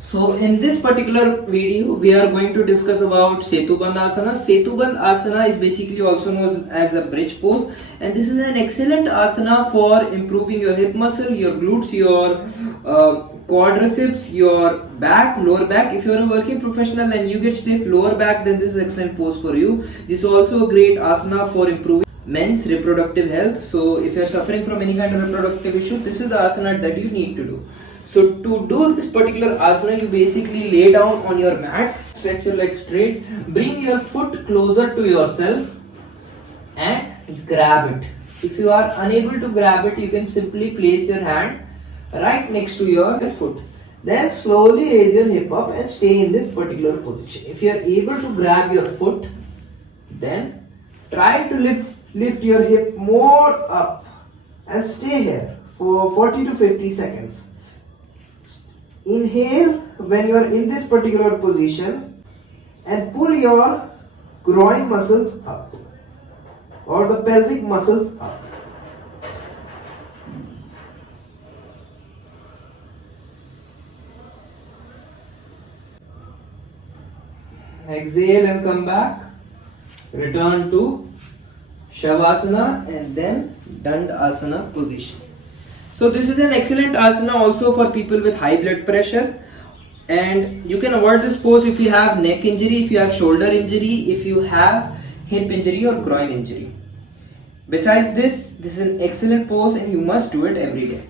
So in this particular video, we are going to discuss about setubandha asana. Setubandha asana is basically also known as a bridge pose, and this is an excellent asana for improving your hip muscle, your glutes, your quadriceps, your back, lower back. If you are a working professional and you get stiff lower back, then this is excellent pose for you. This is also a great asana for improving men's reproductive health. So if you are suffering from any kind of reproductive issue, this is the asana that you need to do. So to do this particular asana, you basically lay down on your mat, stretch your legs straight, bring your foot closer to yourself and grab it. If you are unable to grab it, you can simply place your hand right next to your foot. Then slowly raise your hip up and stay in this particular position. If you are able to grab your foot, then try to lift your hip more up and stay here for 40 to 50 seconds. Inhale when you are in this particular position and pull your groin muscles up or the pelvic muscles up. Exhale and come back. Return to Shavasana and then Dandasana position. So this is an excellent asana also for people with high blood pressure, and you can avoid this pose if you have neck injury, if you have shoulder injury, if you have hip injury or groin injury. Besides this is an excellent pose and you must do it every day.